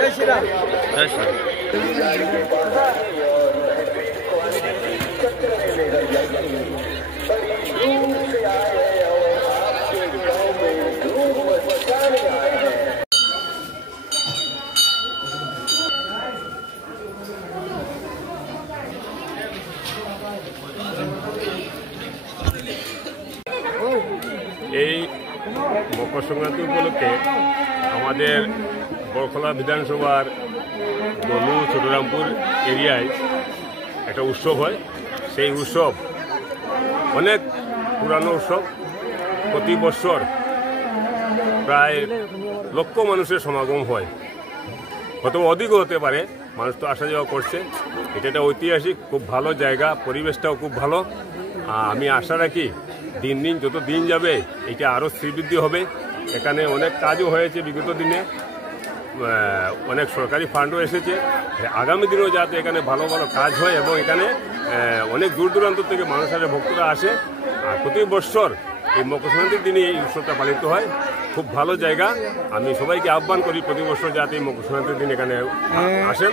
जय श्री राम। जय श्री এই মকর সংক্রান্তি উপলক্ষে আমাদের বরখলা বিধানসভার দলু ছোটরামপুর এরিয়ায় একটা উৎসব হয়। সেই উৎসব অনেক পুরানো উৎসব। প্রতি বছর প্রায় লক্ষ মানুষের সমাগম হয়, হয়তো অধিকও হতে পারে। মানুষ তো আসা যাওয়া করছে। এটা একটা ঐতিহাসিক খুব ভালো জায়গা, পরিবেশটাও খুব ভালো। আমি আশা রাখি দিন দিন যত দিন যাবে এটা আরও শ্রীবৃদ্ধি হবে। এখানে অনেক কাজও হয়েছে বিগত দিনে, অনেক সরকারি ফান্ডও এসেছে। আগামী দিনেও যাতে এখানে ভালো ভালো কাজ হয় এবং এখানে অনেক দূর দূরান্ত থেকে মানুষের ভক্তরা আসে। আর প্রতি বছর এই মকর সংক্রান্তির দিনে এই উৎসবটা পালিত হয়। খুব ভালো জায়গা। আমি সবাইকে আহ্বান করি প্রতি বছর যাতে এই মকর সংক্রান্তির দিন এখানে আসেন।